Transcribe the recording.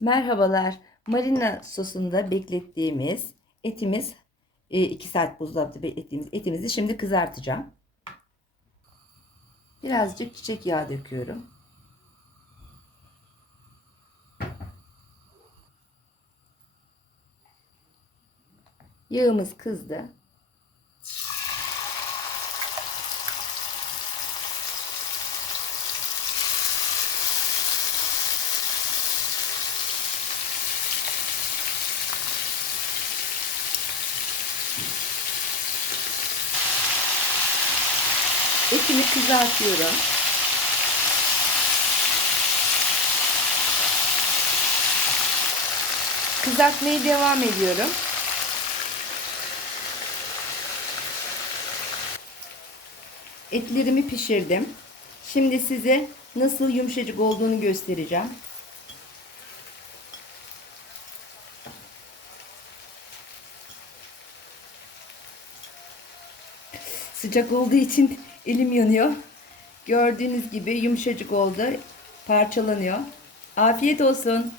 Merhabalar. Marina sosunda beklettiğimiz etimiz 2 saat buzdolapta beklettiğimiz etimizi şimdi kızartacağım. Birazcık çiçek yağı döküyorum. Yağımız kızdı. Etimi kızartıyorum. Kızartmaya devam ediyorum. Etlerimi pişirdim. Şimdi size nasıl yumuşacık olduğunu göstereceğim. Sıcak olduğu için elim yanıyor. Gördüğünüz gibi yumuşacık oldu. Parçalanıyor. Afiyet olsun.